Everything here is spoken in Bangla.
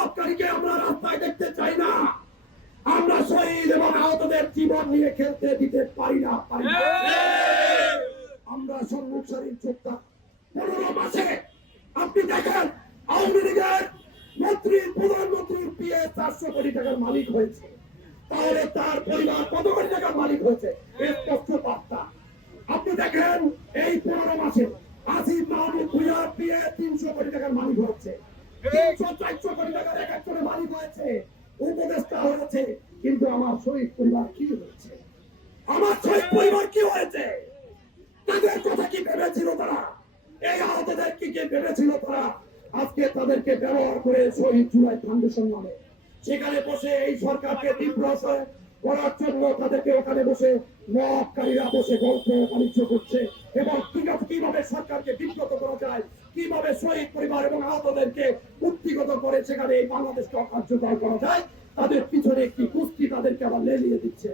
বিক্ষোভকারীকে আমরা রাস্তায় দেখতে চাই না। আমরা শহীদ এবং আহতদের জীবন নিয়ে খেলতে দিতে পারি না। আমরা সম্মুখ সারির যোদ্ধা। 15 মাসে আপনি দেখেন আওয়ামী লীগের প্রধানমন্ত্রীর পিএ 400 কোটি টাকার মালিক হয়েছে, তাহলে তার পরিবার কত কোটি টাকার মালিক হয়েছে স্পষ্ট বার্তা। আপনি দেখেন এই 15 মাসে আসিফ মাহমুদ ভুঁইয়ার পিএ 300 কোটি টাকার মালিক হচ্ছে, 300-400 কোটি টাকার এক একজনের মালিক হয়েছে, উপদেষ্টা হয়েছে। কিন্তু আমার শহীদ পরিবার কি হয়েছে? আমার শহীদ পরিবার কি হয়েছে? তাদের কথা কি ভেবেছিল তারা? এই আহতদের কি ভেবেছিল তারা? আজকে তাদেরকে ব্যবহার করে শহীদ জুলাই ফাউন্ডেশন নামে সেখানে বসে এই সরকারকে বিভ্রান্ত করার জন্য তাদেরকে ওখানে বসে মহাকারীরা বসে গল্প বাণিজ্য করছে এবং কিভাবে সরকারকে বিব্রত করা যায়, কিভাবে শহীদ পরিবার এবং আহতদেরকে মুক্তিগত করে সেখানে এই বাংলাদেশকে অকার্যকর করা যায়, তাদের পিছনে একটি কুস্তি তাদেরকে আবার লেলিয়ে দিচ্ছে।